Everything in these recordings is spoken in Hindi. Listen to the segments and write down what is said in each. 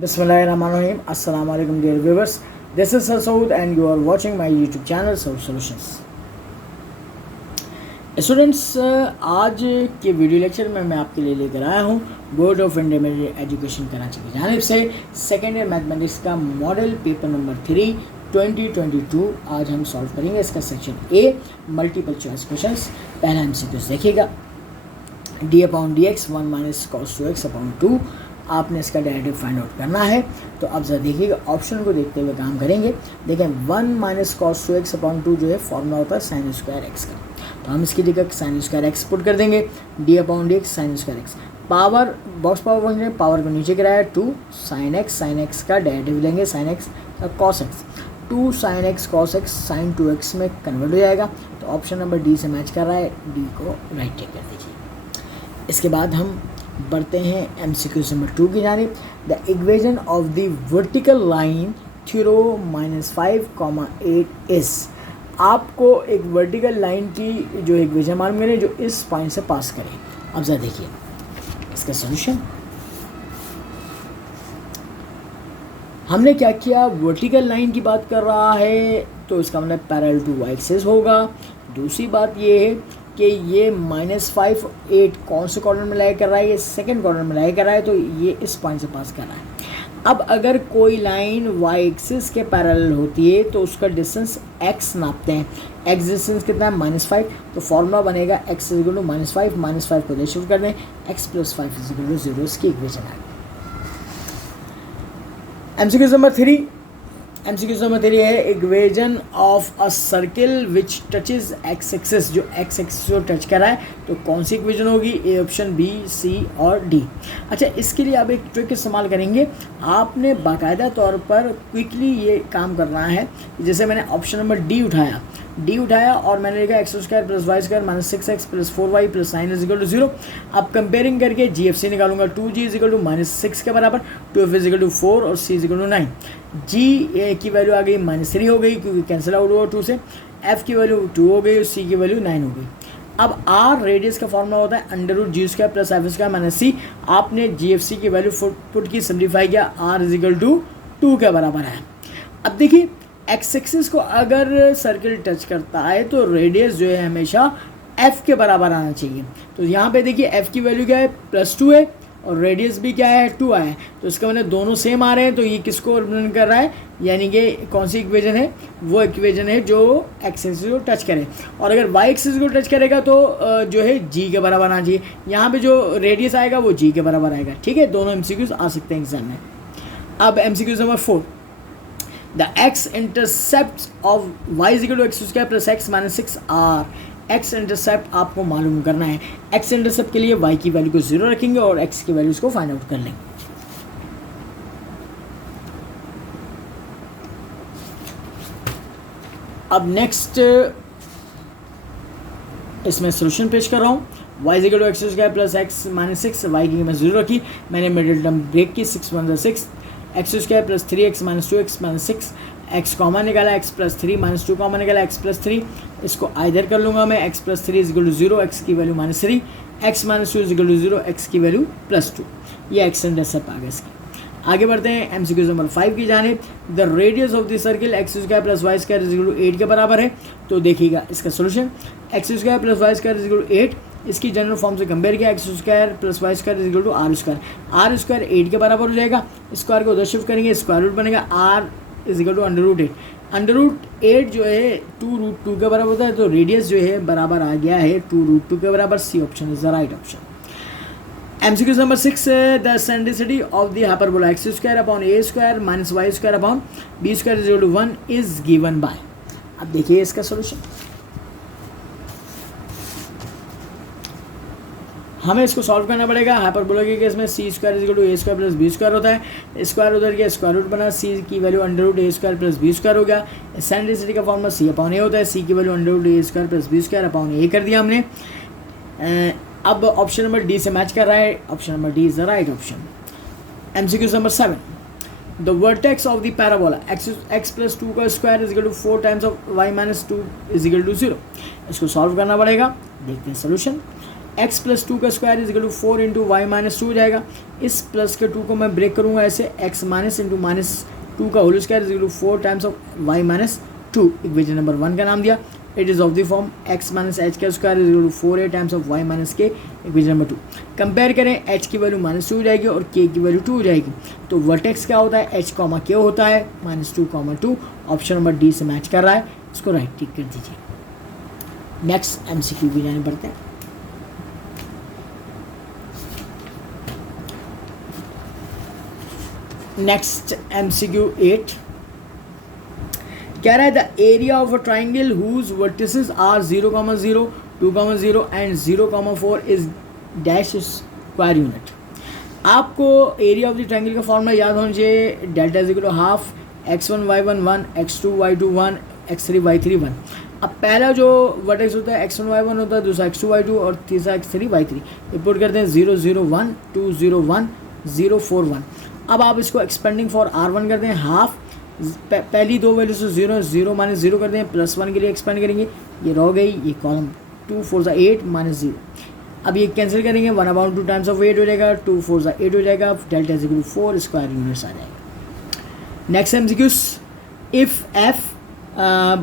Bismillahirrahmanirrahim. Assalamu alaikum dear viewers. This is Sir Saud and you are watching my YouTube channel Saud Solutions. Students, आज के वीडियो लेक्चर में मैं आपके लिए लेकर आया हूँ board of intermediate education Karachi की जानिब से सेकेंड ईयर मैथमेटिक्स का मॉडल पेपर नंबर 3 2022। आज हम सॉल्व करेंगे इसका section A multiple choice questions. पहला एमसीक्यू देखिएगा, D upon d x 1 minus cos 2x upon 2। आपने इसका डेरिवेटिव फाइंड आउट करना है। तो अब जरा देखिएगा, ऑप्शन को देखते हुए काम करेंगे। देखें 1 माइनस कॉस 2x अपॉन 2 जो है फॉर्मूला होता है साइन स्क्वायर एक्स का, तो हम इसकी जगह साइन स्क्वायर एक्स पुट कर देंगे। D upon d x sine square x, power box power function, power को नीचे गिराया 2 साइन एक्स का डेरिवेटिव लेंगे साइन एक्स का cos x, 2 sine x cos x sine 2x में कन्वर्ट हो जाएगा। तो ऑप्शन नंबर डी से मैच कर रहा है, डी को राइट टेक कर दीजिए। इसके बाद हम बढ़ते हैं एमसीक्यू नंबर 2 की जानिब। The equation of the vertical line throw -5,8 is. आपको एक वर्टिकल लाइन की जो इक्वेशन मालूम करें जो इस पॉइंट से पास करें। अब जरा देखिए इसका सॉल्यूशन। हमने क्या किया, वर्टिकल लाइन की बात कर रहा है तो इसका मतलब पैरेलल टू वाई एक्सिस होगा। दूसरी बात ये है कि ये -5 8 कौन से कॉर्नर में लाई कर रहा है, ये सेकंड कॉर्नर में लाई कर रहा है, तो ये इस पॉइंट से पास कर रहा है। अब अगर कोई लाइन वाई एक्सिस के पैरेलल होती है तो उसका डिस्टेंस x नापते हैं। x डिस्टेंस कितना है -5, तो फॉर्मूला बनेगा x = -5 को शिफ्ट कर दें, x + 5 = 0। इसकी इक्वेशन है। एमसीक्यू नंबर 3 है equation of a circle which touches x axis. जो एक्स एक्सिस को टच करा है तो कौन सी इक्वेशन होगी, ए ऑप्शन, बी, सी और डी। अच्छा, इसके लिए आप एक ट्रिक इस्तेमाल करेंगे। आपने बाकायदा तौर पर क्विकली ये काम करना है। जैसे मैंने ऑप्शन नंबर डी उठाया और मैंने लिखा x² + y² - 6x + 4y + 9 = 0। अब कंपेयरिंग करके GFC निकालूंगा। 2g = -6 के बराबर, 2f = 4 और c = 9। g की वैल्यू आ गई -3 हो गई क्योंकि कैंसिल आउट हुआ 2 से, f की वैल्यू 2 हो गई और c की वैल्यू 9 हो गई। अब r रेडियस का फॉर्मूला होता है √g² + f² - c। आपने GFC की वैल्यू पुट की, सिम्प्लीफाई किया, r = 2 के बराबर है। अब देखिए एक्स एक्सिस को अगर सर्किल टच करता है तो रेडियस जो है हमेशा f के बराबर आना चाहिए। तो यहाँ पे देखिए f की वैल्यू क्या है, +2 है और रेडियस भी क्या है, 2 आया है। तो इसका मतलब दोनों सेम आ रहे हैं। तो ये किसको रिप्रेजेंट कर रहा है, यानी कि कौन सी इक्वेशन है, वो इक्वेशन है जो एक्स एक्सिस को टच करे। और अगर वाई एक्सिस को टच करेगा तो जो है g के बराबर आना चाहिए। यहाँ पे जो रेडियस आएगा वो g के बराबर आएगा। ठीक है, दोनों MCQs आ सकते हैं एग्जाम में। अब MCQ number 4, the x-intercept of y = x² + x - 6r। x intercept आपको मालूम करना है। x इंटरसेप्ट के लिए y की वैल्यू को 0 रखेंगे और x की वैल्यूज को फाइंड आउट कर लेंगे। अब नेक्स्ट इसमें सोल्यूशन पेश कर रहा हूँ। y = x² + x - 6, y की मैं 0 रखी, मैंने मिडिल टर्म ब्रेक की, 6 × 6, x² + 3x - 2x - 6, x common निकाला, x + 3 - 2 कॉमन निकाला, x + 3। इसको आइदर कर लूँगा मैं, x + 3 = 0, x की वैल्यू -3, x - 2 = 0, x की वैल्यू +2। ये x इंटरसेप्ट आ गया इसका। आगे बढ़ते हैं एमसीक्यू नंबर 5 की जानिब। The radius of the circle x² + y² = 8 के बराबर है। तो देखिएगा इसका सोल्यूशन, x² + y² = 8। इसकी जनरल फॉर्म से कंपेयर किया, x² + y² = r²। 8 के बराबर हो जाएगा। स्क्वायर को उधर शिफ्ट करेंगे, स्क्वायर रूट बनेगा, r = √8 जो है 2√2 के बराबर होता है। तो रेडियस जो है बराबर आ गया है 2√2 के बराबर। C option is the right option. MCQ number 6, the eccentricity of the hyperbola x² / a² - y² / b² = 1 is given by. अब देखिए इसका सोल्यूशन। हमें इसको सॉल्व करना पड़ेगा। हाइपरबोला के केस में c² = a² + b² होता है। स्क्वायर उधर गया, स्क्वायर रूट बना, c की वैल्यू √a² + b² हो गया। सेंट्रिसिटी का फॉर्मूला c/a होता है, c की वैल्यू √a² + b² कर दिया हमने। अब ऑप्शन नंबर डी से मैच कर रहा है। Option number D is the right option. MCQ number 7, the vertex of the parabola x + 2 का स्क्वायर = 4 टाइम्स ऑफ y - 2 = 0। इसको सॉल्व करना पड़ेगा। देखते हैं सोल्यूशन। एक्स प्लस टू का square is equal to 4 into Y minus 2 हो जाएगा। इस प्लस के 2 को मैं ब्रेक करूँगा ऐसे, एक्स माइनस इंटू माइनस 2 का whole square is equal to 4 times of y minus 2। Equation number 1 का नाम दिया। It is of the form x minus h का square is equal to 4a times of y minus k. Equation number 2 compare करें, एच की वैल्यू -2 हो जाएगी और के की वैल्यू 2 हो जाएगी। तो वर्टेक्स क्या होता है, एच कॉमा के होता है, -2, 2। ऑप्शन नंबर डी से मैच कर रहा है, इसको राइट टिक कर दीजिए। नेक्स्ट एमसीक्यू भी जाने पड़ते हैं। नेक्स्ट एमसीक्यू 8 कह रहा है the area of a triangle whose vertices are 0,0, 2,0 and 0,4 is dash square unit. आपको एरिया ऑफ द ट्राइंगल का फॉर्मूला याद होना चाहिए, delta is equal to half x1 y1 1, x2 y2 1, x3 y3 1। अब पहला जो वर्टेक्स होता है x1 y1 होता है, दूसरा x2 y2 और तीसरा x3 y3। रिपोर्ट करते हैं 0 0 1 2 0 1 0 4 1। अब आप इसको एक्सपेंडिंग फॉर r1 करते हैं हाफ, पहली दो वैल्यू से 0 0 माइनस 0 करते हैं, +1 के लिए एक्सपेंड करेंगे, ये रह गई ये कॉलम 2 4 8 -0। अब ये कैंसिल करेंगे, 1/2 टाइम्स ऑफ 8 हो जाएगा, 2 4 8 हो जाएगा, delta is equal to 4 square units आ जाएगा। Next MCQs, if f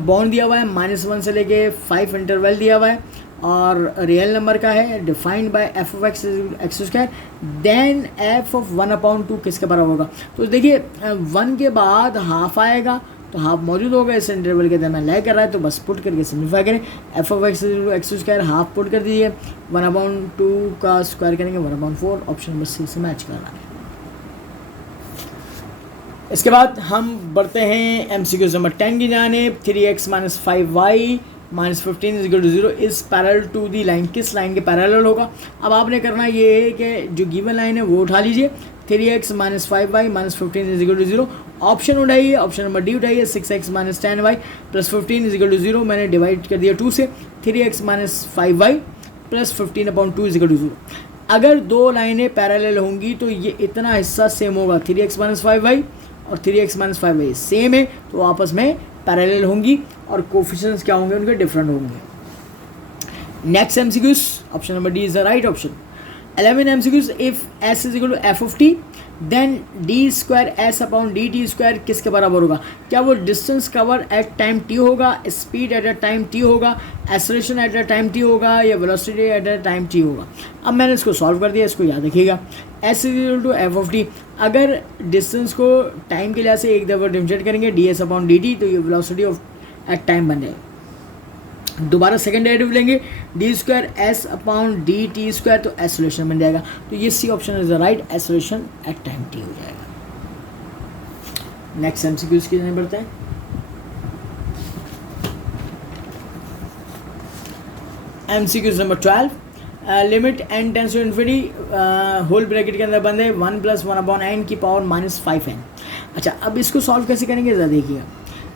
bond दिया हुआ है -1 से लेके 5 इंटरवल दिया हुआ है और रियल नंबर का है, defined by f of x x square, then f of 1/2 किसके बराबर होगा। तो देखिए 1 के बाद हाफ आएगा तो हाफ मौजूद होगा, इस इंटरवल के दरमियान लय कर रहा है, तो बस पुट करके सिम्प्लीफाई करें। F of x x square half put कर दीजिए, 1/2 का स्क्वायर करेंगे 1/4, ऑप्शन नंबर सी से मैच कर रहा है। इसके बाद हम बढ़ते हैं एमसीक्यू नंबर 10 की जानिब। 3x - 5y -15 = 0 is parallel to the line, किस लाइन के पैरेलल होगा। अब आपने करना ये है कि जो गिवन लाइन है वो उठा लीजिए, 3x - 5y -15 = 0। ऑप्शन उठाइए, ऑप्शन नंबर डी उठाइए, 6x - 10y + 15 = 0। मैंने डिवाइड कर दिया 2 से, 3x - 5y + 15/2 = 0। अगर दो लाइनें पैरेलल होंगी तो ये इतना हिस्सा सेम होगा, 3x - 5y और 3x - 5y सेम है तो आपस में पैरेलल होंगी और कोफिशिएंट्स क्या होंगे उनके डिफरेंट होंगे। Next MCQs, option number D is the right option. 11 MCQs, if s = f of t then d² s/dt² किसके बराबर होगा। क्या वो distance cover at time t होगा, speed at a time t होगा, acceleration at a time t होगा या velocity at a time t होगा। अब मैंने इसको सॉल्व कर दिया, इसको याद रखिएगा, s = f of t। अगर डिस्टेंस को टाइम के लिहाज से एक दफ़ा डिफरेंशिएट करेंगे ds/dt तो ये वेलोसिटी ऑफ एट टाइम बन जाएगा। दोबारा सेकेंड डेरिवेटिव लेंगे d² s/dt² तो एक्सेलरेशन बन जाएगा। तो ये C option is the right, acceleration at time t हो जाएगा। नेक्स्ट एमसीक्यूज की जाने बढ़ते हैं। MCQs number 12, limit n tends to infinity whole bracket के अंदर बंद है 1 + 1/n⁻⁵n। अच्छा, अब इसको सॉल्व कैसे करेंगे ज़रा देखिएगा।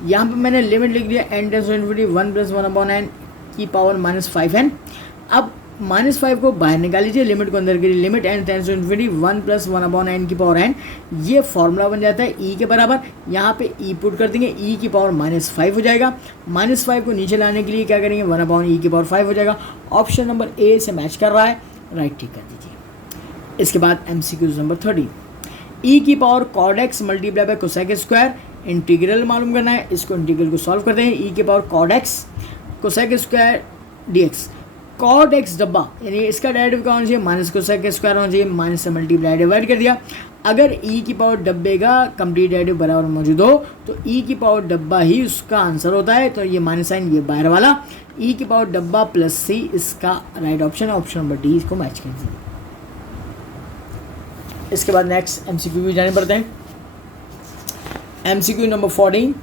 यहाँ पे मैंने लिमिट लिख दिया n tends to infinity 1 + 1/n⁻⁵n। अब -5 को बाहर निकाल लीजिए, लिमिट को अंदर करिए, limit n tends to infinity 1 + 1/n⁻n। ये फॉर्मूला बन जाता है e के बराबर, यहाँ पे e पुट कर देंगे, e⁻⁻5 हो जाएगा। -5 को नीचे लाने के लिए क्या करेंगे, 1/e⁻5 हो जाएगा। ऑप्शन नंबर ए से मैच कर रहा है, राइट टिक कर दीजिए। इसके बाद MCQs number 13, e⁻cos x × cosec², integral मालूम करना है, इसको इंटीग्रल को सॉल्व करते हैं। e⁻cos x cosec² dx, cos x डब्बा यानी इसका डेरिवेटिव क्या होना चाहिए, -cosec² होना चाहिए, माइनस से मल्टीप्लाई डिवाइड कर दिया। अगर e⁻ डब्बे का कंप्लीट डेरिवेटिव बराबर मौजूद हो तो e⁻ डब्बा ही उसका आंसर होता है, तो ये माइनस साइन ये बाहर वाला, e⁻ डब्बा + c इसका राइट ऑप्शन है, ऑप्शन नंबर डी इसको मैच कर दीजिए। इसके बाद नेक्स्ट एमसीक्यू भी जाने पड़ते हैं। MCQ number 14,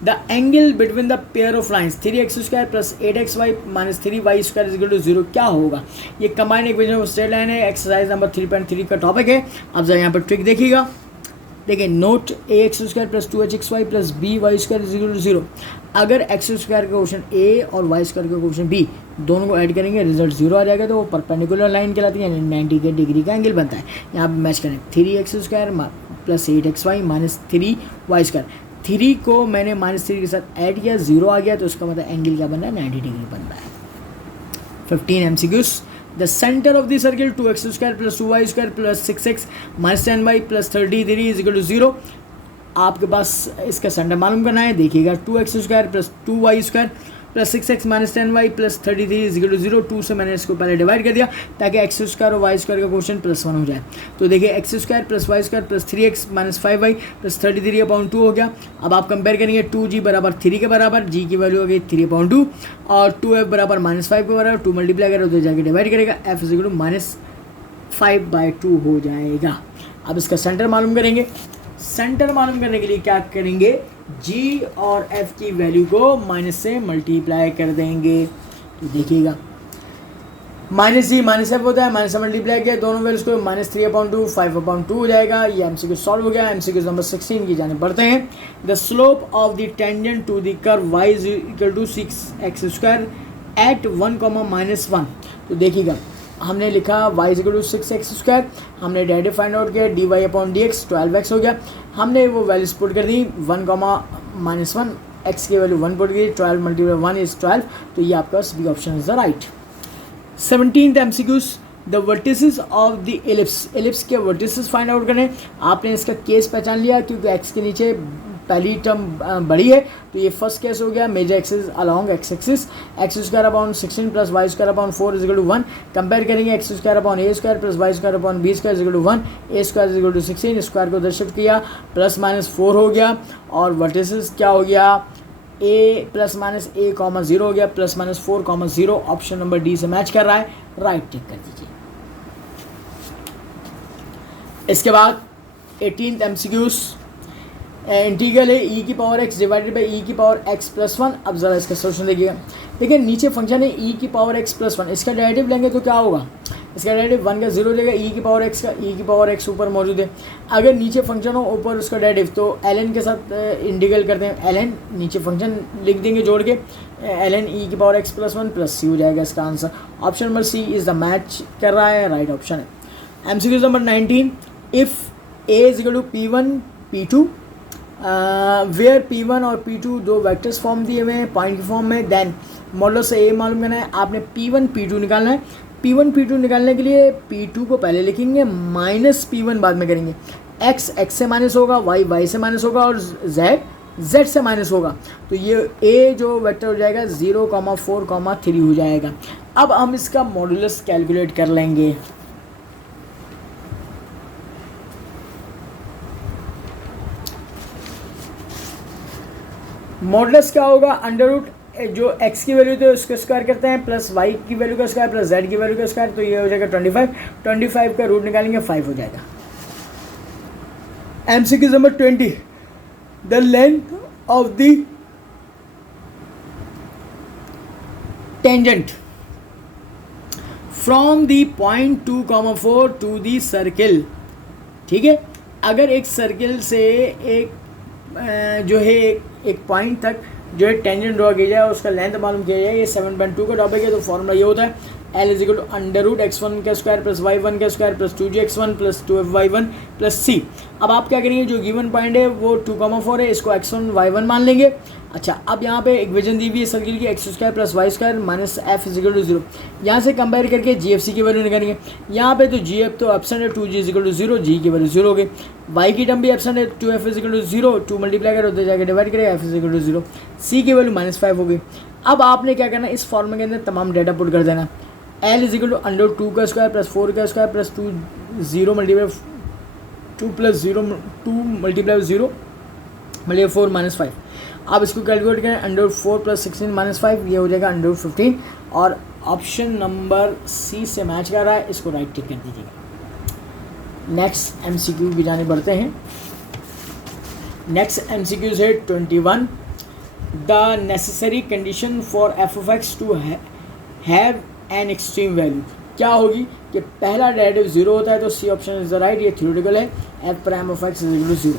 the angle between the pair of lines 3x² + 8xy - 3y² = 0 क्या होगा। ये combined equation of straight line है, एक्सरसाइज नंबर 3.3 का टॉपिक है। अब जरा यहाँ पर ट्रिक देखिएगा, देखिए नोट ax² + 2hxy + by² = 0। अगर x² का क्वेश्चन a और y² का क्वेश्चन b दोनों को ऐड करेंगे रिजल्ट 0 आ जाएगा, तो वो परपेंडिकुलर लाइन कहलाती है, 90 डिग्री का एंगल बनता है। यहाँ पे मैच करें 3x² + 8xy - 3y², 3 को मैंने -3 के साथ ऐड किया, 0 आ गया, तो उसका मतलब एंगल क्या बन रहा है, 90 डिग्री बन रहा है। 15 MCQs, the centre of the circle 2x square plus 2y square plus 6x minus 10y plus 33 is equal to 0। आपके पास इसका सेंटर मालूम करना है। देखिएगा 2x square plus 2y square plus 6x minus 10y plus 33 is equal to 0। 2 से मैंने इसको पहले डिवाइड कर दिया ताकि x स्क्वायर और y स्क्वायर का क्वेश्चन प्लस 1 हो जाए। तो देखिए x square plus y square plus 3x minus 5y plus 33/2 हो गया। अब आप कंपेयर करेंगे 2g बराबर 3 के बराबर, g की वैल्यू हो गई 3/2 और 2f बराबर -5 के बराबर, 2 मल्टीप्लाई करें तो जाके डिवाइड करेगा, f इज इक्वल टू -5/2 हो जाएगा। अब इसका सेंटर मालूम करेंगे। सेंटर मालूम करने के लिए क्या करेंगे, g और f की वैल्यू को माइनस से मल्टीप्लाई कर देंगे। तो देखिएगा माइनस जी माइनस एफ होता है, माइनस से मल्टीप्लाई किया दोनों वैल्यूज को, -3/2 5/2 हो जाएगा। ये एमसीक्यू सॉल्व हो गया। एमसीक्यू नंबर 16 की जाने बढ़ते हैं। The slope of the tangent to the curve y is equal to 6x square at 1, -1। तो देखिएगा हमने लिखा y is equal to 6x square, हमने डेरिवेटिव फाइंड आउट किया dy/dx 12x हो गया। हमने वो वैल्यूज पुट कर दी 1, -1, x की वैल्यू 1 पुट की, 12 मल्टीप्लाई 1 इज 12। तो ये आपका B option is the right. 17th MCQs the vertices of the ellipse के वर्टिसेस फाइंड आउट करें। आपने इसका केस पहचान लिया क्योंकि x के नीचे पहली टर्म बड़ी है, तो ये फर्स्ट केस हो गया। Major axis along x axis, x square upon 16 प्लस y square upon 4 is equal to 1। Compare करेंगे x square upon a square plus y square upon b square is equal to 1। a square is equal to 16, square को दर्शित किया +-4 हो गया और वर्टिसेस क्या हो गया, a +-a, 0 हो गया, +-4, 0। ऑप्शन नंबर डी से मैच कर रहा है, राइट टिक कर दीजिए। इसके बाद 18th MCQs इंटीग्रल है e की power x divided by e की पावर x प्लस 1। अब ज़रा इसका सोल्यूशन देखिएगा। देखिए नीचे फंक्शन है e की पावर x प्लस 1, इसका डेरिवेटिव लेंगे तो क्या होगा, इसका डेरिवेटिव 1 का 0 लेगा, e की पावर x का, e की पावर x ऊपर मौजूद है। अगर नीचे फंक्शन हो ऊपर उसका डेरिवेटिव तो ln के साथ इंटीग्रल करते हैं, ln नीचे फंक्शन लिख देंगे जोड़ के, ln e की power x plus 1 plus c हो जाएगा इसका answer. Option number C is the match कर रहा है, राइट ऑप्शन है। MCQ number 19 if a is equal to P1 P2 where P1 और P2 दो वेक्टर्स फॉर्म दिए हुए हैं पॉइंट की फॉर्म में, देन मॉडुलस से a मालूम करना है। आपने P1 P2 निकालना है। P1 P2 निकालने के लिए P2 को पहले लिखेंगे, माइनस P1 बाद में करेंगे। x से माइनस होगा, y से माइनस होगा और z से माइनस होगा। तो ये a जो वेक्टर हो जाएगा 0,4,3 हो जाएगा। अब हम इसका मॉडुलस कैलकुलेट कर लेंगे। मॉडुलस क्या होगा, अंडर रूट जो x की वैल्यू थे उसको स्क्वायर करते हैं प्लस y की वैल्यू का स्क्वायर प्लस z की वैल्यू का स्क्वायर, तो ये हो जाएगा 25 का रूट निकालेंगे 5 हो जाएगा। MCQ number 20 the length of the tangent from the point 2,4 to the circle. ठीक है, अगर एक सर्किल से एक जो है एक पॉइंट तक जो है टेंजेंट ड्रॉ किया जाए, उसका लेंथ मालूम किया जाए। ये 7.2 का टॉपिक है, तो फॉर्मूला ये होता है L is equal to under root x1 का स्क्वायर प्लस y1 का square plus 2gx1 plus 2fy1 plus c। अब आप क्या करेंगे, जो गिवन पॉइंट है वो 2,4 है, इसको x1 y1 मान लेंगे। अच्छा, अब यहाँ पे इक्वेशन दी हुई है सर्किल की x square plus y square minus f is equal to 0। यहाँ से कंपेयर करके GFC की वैल्यू निकालेंगे। यहाँ पे तो GF तो एब्सेंट है, 2g is equal to 0, g की वैल्यू 0 हो गई। y की टर्म भी एब्सेंट है, 2f is equal to 0, 2 multiply करो तो जाकर डिवाइड करेगा, f is equal to 0, c की वैल्यू -5 हो गई। अब आपने क्या करना है, इस फॉर्मूले के अंदर तमाम डेटा पुट कर देना। L is equal to under 2 का स्क्वायर प्लस 4 का square plus 2 0 multiply 2 plus 0 2 multiply 0 multiply 4 -5। आप इसको कैलकुलेट करें, अंडर 4 प्लस 16 -5, ये हो जाएगा अंडर 15। और ऑप्शन नंबर सी से मैच कर रहा है, इसको राइट टिक कर दीजिएगा। नेक्स्ट MCQ की जाने बढ़ते हैं। नेक्स्ट MCQ है 21 the necessary condition for f of x to have an extreme value. क्या होगी कि पहला डेरिवेटिव 0 होता है, तो C option is the right, ये थ्योरेटिकल है। f prime of x is equal to 0।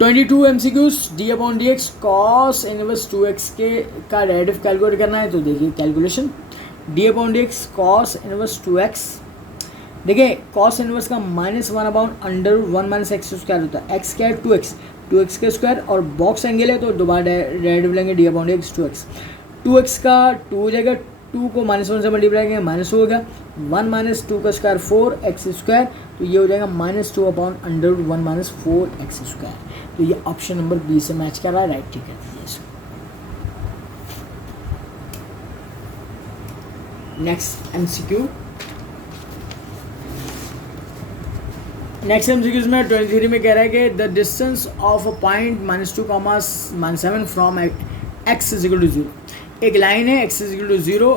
22 MCQs d/dx cos inverse 2x के का डेरिवेटिव कैलकुलेट करना है। तो देखिए calculation d/dx cos inverse 2x। देखिए cos इनवर्स का -1/√1 - x स्क्वायर होता है। x क्या है 2x का स्क्वायर और बॉक्स एंगल है, तो दोबारा डेरिवेटिव लेंगे d/dx 2x। 2x का 2 हो जाएगा, 2 को -1 से मल्टीप्लाई करेंगे माइनस हो गया, 1 माइनस 2 का स्क्वायर 4x स्क्वायर, तो ये हो जाएगा -2 अपॉन √1 माइनस 4x स्क्वायर। तो ये ऑप्शन नंबर बी से मैच कर रहा है, राइट ठीक कर दीजिए इसको। नेक्स्ट एमसीक्यू में 23 में कह रहा है कि the distance of a point -2, -7 from x = 0। एक लाइन है x = 0,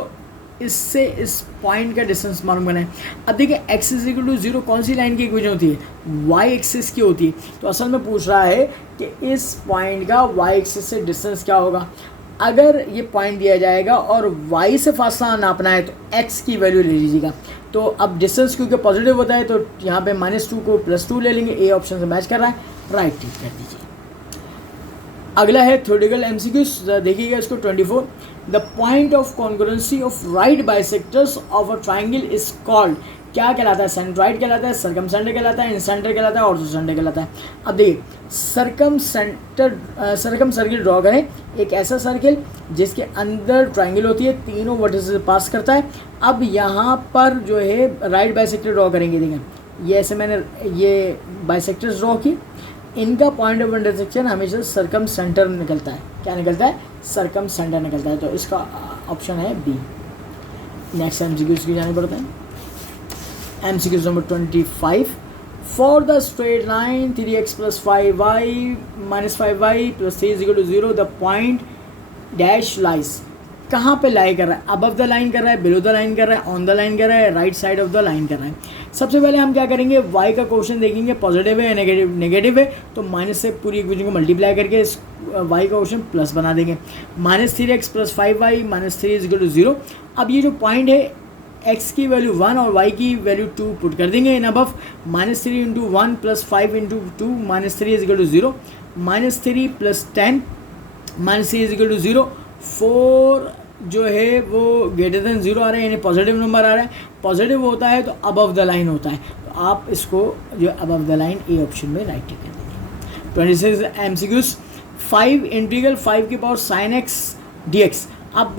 इससे इस पॉइंट का डिस्टेंस मालूम करना है। अब देखिए x = 0 कौन सी लाइन की इक्वेशन होती है, y एक्सिस की होती है। तो असल में पूछ रहा है कि इस पॉइंट का y एक्सिस से डिस्टेंस क्या होगा। अगर ये पॉइंट दिया जाएगा और y से फासला नापना है तो x की वैल्यू ले लीजिएगा। तो अब डिस्टेंस क्योंकि पॉजिटिव होता है तो यहाँ पे -2 को +2 ले लेंगे, ए ऑप्शन से मैच कर रहा है, राइट ठीक कर दीजिए। अगला है थ्योरेटिकल एमसीक्यूज, देखिएगा इसको 24। The point of congruency of right bisectors of a triangle is called, क्या कहलाता है, सेंट्रॉइड कहलाता है, सर्कमसेंटर कहलाता है, इंसेंटर कहलाता है, ऑर्थोसेंटर कहलाता है। अब देखिए सर्कम सर्किल ड्रॉ करें, एक ऐसा सर्किल जिसके अंदर ट्राइंगल होती है, तीनों वर्टिसेस पास करता है। अब यहाँ पर जो है राइट बाइसेक्टर ड्रॉ करेंगे, देखें ये ऐसे मैंने ये बाइसेक्टर्स ड्रॉ की, इनका पॉइंट ऑफ इंटरसेक्शन हमेशा सर्कम सेंटर निकलता है। क्या निकलता है, सर्कम सेंटर निकलता है। तो इसका ऑप्शन है बी। नेक्स्ट एमसीक्यूज की जाने पड़ता है। MCQs number 25। For the straight line 3x + 5y - 5y + 3 = 0 the point dash lies, कहाँ पे लाई कर रहा है, अबव द लाइन कर रहा है, बिलो द लाइन कर रहा है, ऑन द लाइन कर रहा है, right side of the line कर रहा है। सबसे पहले हम क्या करेंगे, y का क्वेश्चन देखेंगे पॉजिटिव है या नेगेटिव है, तो माइनस से पूरी इक्वेशन को मल्टीप्लाई करके इस y का क्वेश्चन प्लस बना देंगे। -3x + 5y - 3 = 0। अब ये जो पॉइंट है x की वैल्यू 1 और y की वैल्यू 2 पुट कर देंगे इन अबव। -3 × 1 + 5 × 2 -3 = 0, -3 + 10 -3 = 0, 4 जो है वो ग्रेटर देन 0 आ रहा है, यानी पॉजिटिव नंबर आ रहा है। पॉजिटिव होता है तो अबव द लाइन होता है, तो आप इसको जो above the line A option में राइट टिक कर देंगे। 26 एमसीक्यूज। 5 इंटीग्रल 5 की पावर sin x dx। अब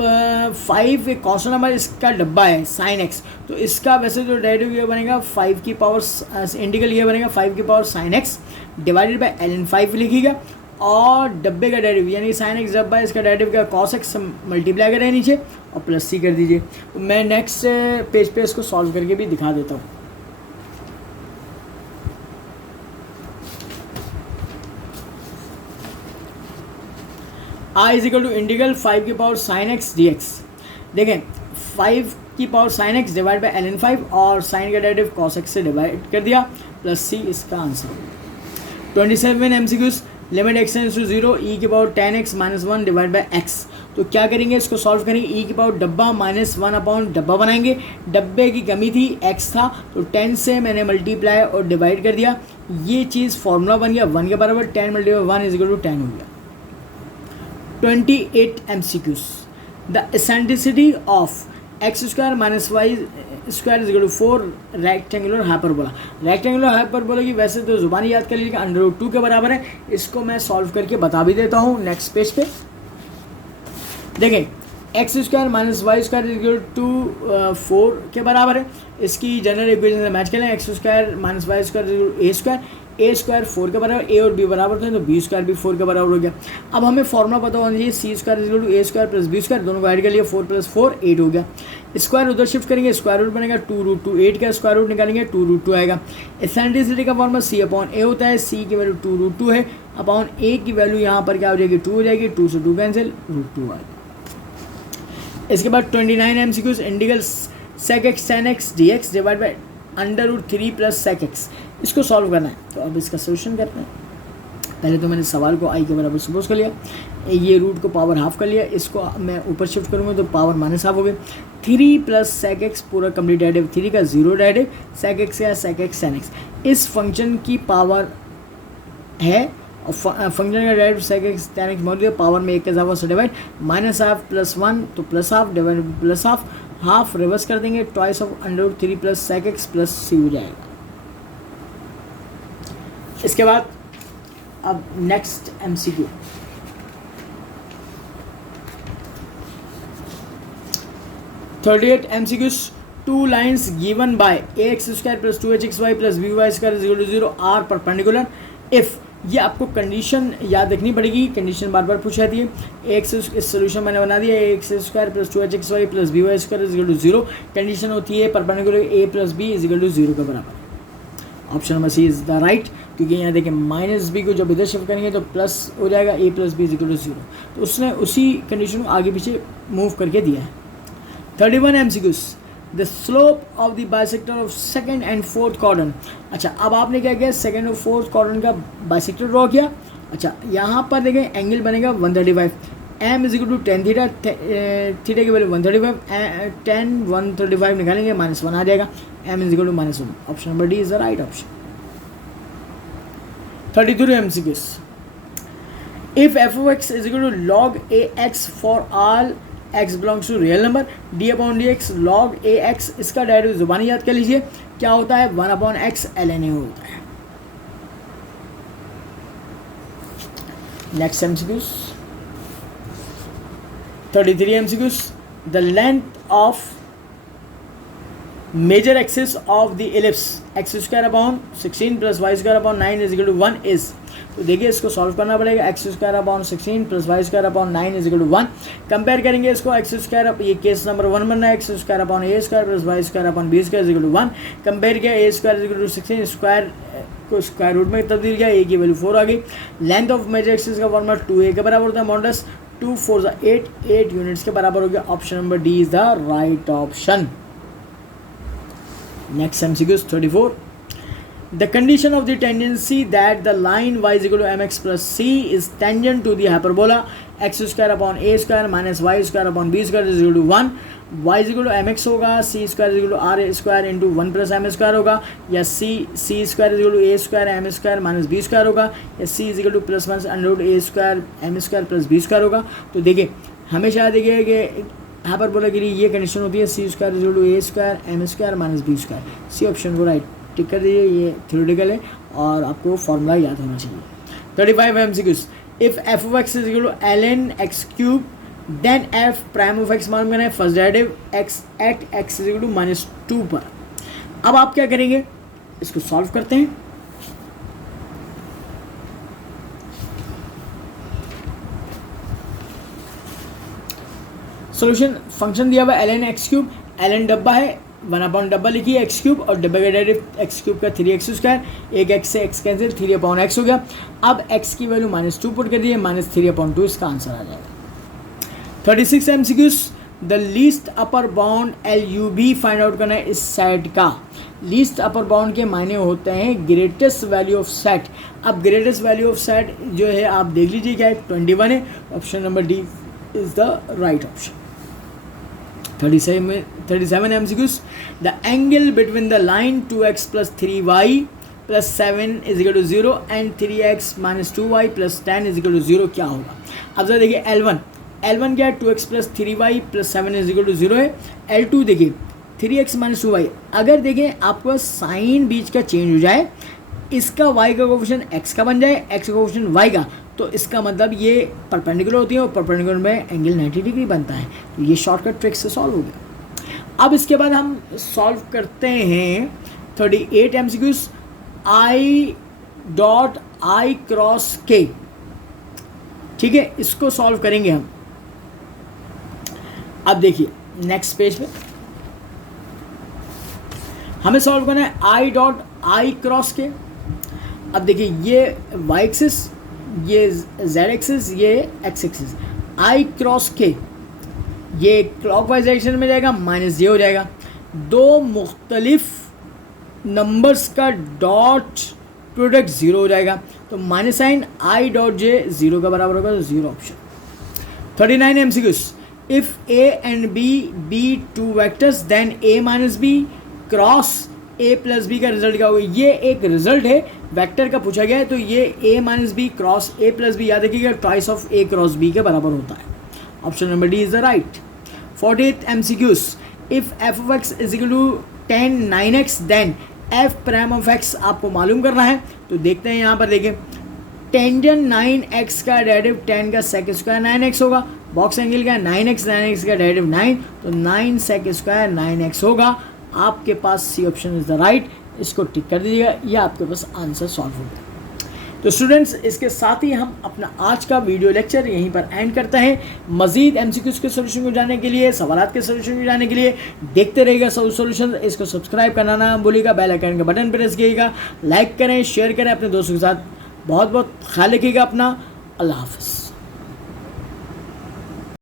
5 एक कॉन्स्टेंट नंबर, इसका डब्बा है sin x, तो इसका वैसे जो डेरिवेटिव ये बनेगा 5 की पावर इंटीग्रल ये बनेगा 5 की power sin x divided by ln 5 लिखिएगा, और डब्बे का डेरिवेटिव यानी sin x डब्बा है, इसका डेरिवेटिव का cos x मल्टीप्लाई करें नीचे और प्लस c कर दीजिए। तो मैं नेक्स्ट पेज पे इसको सॉल्व करके भी दिखा देता हूँ। I = इंटीग्रल 5 की पावर sin x dx। देखें 5 की power sin x divide by ln 5 और sin का डेरिवेटिव cos x से डिवाइड कर दिया, प्लस c इसका answer. 27 MCQs. Limit x → 0 e की power 10x - 1 divide by x। तो क्या करेंगे, इसको सॉल्व करेंगे, e की पावर डब्बा -1 अपॉन डब्बा बनाएंगे, डब्बे की कमी थी x था तो 10 से मैंने मल्टीप्लाई और डिवाइड कर दिया, ये चीज़ फॉर्मूला बन गया 1 के बराबर, 10 × 1 = 10 हो गया। 28 MCQs। The eccentricity of x² - y² = 4 rectangular hyperbola. Rectangular hyperbola की वैसे तो जुबानी याद कर लीजिएगा, √2 के बराबर है। इसको मैं सॉल्व करके बता भी देता हूँ नेक्स्ट पेज पे। देखें x² - y² = 4 के बराबर है, इसकी जनरल इक्वेशन से मैच करें, x² - y² a² 4 के बराबर, a और b बराबर थे तो b² भी 4 के बराबर हो गया। अब हमें फॉर्मूला पता होना चाहिए, c² = a² + b², दोनों को ऐड कर लिया, 4 + 4 8 हो गया। स्क्वायर उधर शिफ्ट करेंगे, स्क्वायर रूट बनेगा 2√2, 8 का स्क्वायर रूट निकालेंगे 2√2 आएगा। एसेंट्रिसिटी का फॉर्मूला c/a होता है, c की वैल्यू 2√2 है, अपॉन a की वैल्यू यहाँ पर क्या हो जाएगी 2 हो जाएगी, 2 से 2 कैंसिल, √2 आएगा। इसके बाद 29 MCQs। Integral sec x tan x dx divide by √3 + sec x। इसको सॉल्व करना है, तो अब इसका सोल्यूशन करना है। पहले तो मैंने सवाल को i के बराबर सपोज कर लिया, ये रूट को पावर हाफ कर लिया, इसको मैं ऊपर शिफ्ट करूँगा तो पावर -हाफ हो गई। 3 + sec x पूरा कंप्लीट डेरिवेटिव, 3 का 0 डेरिवेटिव, sec x या sec x tan x इस फंक्शन की पावर है, और फंक्शन का derivative sec x tan x मौजूद है, पावर में 1 के इजाफा से डिवाइड, -हाफ + 1 तो +half divide +half, half reverse कर देंगे, twice of √3 + sec x + c हो जाएगा। इसके बाद अब next 38 MCQs. Two lines given by ax square plus 2hxy plus by square is equal to 0 are perpendicular if, ये आपको कंडीशन याद रखनी पड़ेगी, कंडीशन बार बार पूछ जाती है. एक्स इस सोल्यूशन मैंने बना दिया, x square plus 2hxy plus by square is equal to 0. Condition होती है perpendicular a plus b is equal to 0 के बराबर. Option number C is the right, क्योंकि यहाँ देखिए माइनस बी को जब इधर शिफ्ट करेंगे तो प्लस हो जाएगा, a plus b is equal to 0. तो उसने उसी कंडीशन को आगे पीछे मूव करके दिया है. 31 MCQs. The slope of the bisector of second and fourth quadrant. अच्छा, अब आपने क्या किया, सेकंड और फोर्थ क्वाड्रेंट का बाइसेक्टर ड्रॉ किया. अच्छा, यहाँ पर देखें एंगल बनेगा 135. M is equal to tan theta, theta की वैल्यू 135, 10 135 निकालेंगे -1 आ जाएगा. M is equal to -1. Option number D is the right option. 33 MCQs. If f of x is equal to log ax for all x belongs to real number, d upon dx log ax, इसका डायरेक्ट जुबानी याद कर लीजिए, क्या होता है 1 upon x ln a होता है. Next MCQs. 33 MCQs. The length of major axis of the ellipse x square upon 16 plus y square upon 9 is equal to 1 is. तो देखिए इसको सॉल्व करना पड़ेगा. X square upon 16 plus y square upon 9 is equal to 1. Compare करेंगे इसको, एक्स स्क्वायर, ये केस नंबर 1 बनना है, x square upon a square plus y square upon b square is equal to 1. Compare किया, a square is equal to 16, square को स्क्वायर रूट में तब्दील किया, ए की वैल्यू 4 आ गई. लेंथ ऑफ मेजर एक्सिस का फॉर्मूला 2a के बराबर होता है, मॉडुलस 2 4 8 यूनिट्स के बराबर हो गया. Option number D is the right option. Next MCQ 34. The condition of the tangency that the line y is equal to mx plus c is tangent to the hyperbola x square upon a square minus y square upon b square is equal to 1. y is equal to mx होगा, c square is equal to r square into 1 plus m square होगा, या c square is equal to a square m square minus b square होगा, या c is equal to plus minus under root a square m square plus b square होगा. तो देखिए हमेशा देखिए कि हाइपरबोला के लिए ये कंडीशन होती है, c square is equal to a square m square minus b square. C option को राइट टिक कर दीजिए. ये थ्योरेटिकल है और आपको फॉर्मूला याद होना चाहिए. 35 MCQs. इफ f of x is equal to ln x cube, then f prime of x मालूम करना है. First derivative x at x is equal to -2 पर. अब आप क्या करेंगे, इसको सॉल्व करते हैं. सॉल्यूशन फंक्शन दिया हुआ ln x क्यूब, ln डब्बा है, 1 अपॉन डब्बा लिखिए एक्स क्यूब, और डब्बे का डायरेक्ट एक्स क्यूब का 3x स्क्वायर, एक एक्स से एक्स कैंसिल, 3 अपॉन एक्स हो गया. अब x की वैल्यू -2 पुट कर दिए, -3 अपॉन 2 इसका आंसर आ जाएगा. 36 MCQs. The least upper bound LUB find out करना है इस सेट का. लीस्ट अपर बाउंड के मायने होते हैं ग्रेटेस्ट वैल्यू ऑफ सेट. अब ग्रेटेस्ट वैल्यू ऑफ सेट जो है आप देख लीजिए क्या है, 21 है. Option number D is the right option. 37 MCQs. The angle between the line 2x plus 3y plus 7 is equal to 0 and 3x minus 2y plus 10 is equal to 0 क्या होगा. अब जरा देखिए L1 क्या है, 2x plus 3y plus 7 is equal to 0 है. L2 देखिए 3x minus 2y. अगर देखें आपको साइन बीच का चेंज हो जाए, इसका y का कोफिशिएंट x का बन जाए, x का कोफिशिएंट y का, तो इसका मतलब ये परपेंडिकुलर होती है और परपेंडिकुलर में एंगल 90 डिग्री बनता है. तो ये शॉर्टकट ट्रिक से सॉल्व हो गया. अब इसके बाद हम सॉल्व करते हैं 38 MCQs. I dot I cross K. ठीक है, इसको सॉल्व करेंगे हम. अब देखिए नेक्स्ट पेज पे हमें सॉल्व करना है I dot I cross K. अब देखिए ये y एक्सिस, ये z एक्सिस, ये x axis. I cross K ये क्लॉकवाइज डायरेक्शन में जाएगा, -j हो जाएगा. दो मुख्तलिफ नंबर्स का डॉट प्रोडक्ट 0 हो जाएगा, तो minus sign I dot j 0 का बराबर होगा, तो 0 option. 39 MCQs. If a and b be 2 vectors then a minus b cross a plus b का रिजल्ट क्या होगा. ये एक रिजल्ट है, वेक्टर का पूछा गया है, तो ये a minus b cross a plus b याद रखिएगा twice of a cross b के बराबर होता है. Option number D is the right. 48 MCQs. इफ f of x is equal to tan 9x देन f प्राइम ऑफ x आपको मालूम करना है. तो देखते हैं यहाँ पर देखें टेंजेंट 9x का डेरिवेटिव 10 का सेक स्क्वायर 9x होगा। बॉक्स एंगल का 9x का डेरिवेटिव 9, तो 9 सेक स्क्वायर 9x होगा। आपके पास C option is the right, इसको टिक कर दीजिएगा, ये आपके पास आंसर सॉल्व हो गया। तो स्टूडेंट्स, इसके साथ ही हम अपना आज का वीडियो लेक्चर यहीं पर एंड करते हैं। मजीद एमसीक्यूज के सोल्यूशन को जानने के लिए, सवालात के सोल्यूशन को जानने के लिए देखते रहिएगा सब सोल्यूशन। इसको सब्सक्राइब करना ना भूलिएगा, बेल आइकन के बटन प्रेस कीजिएगा, लाइक करें, शेयर करें अपने दोस्तों के साथ। बहुत बहुत ख्याल रखिएगा अपना। अल्लाह हाफ़िज़।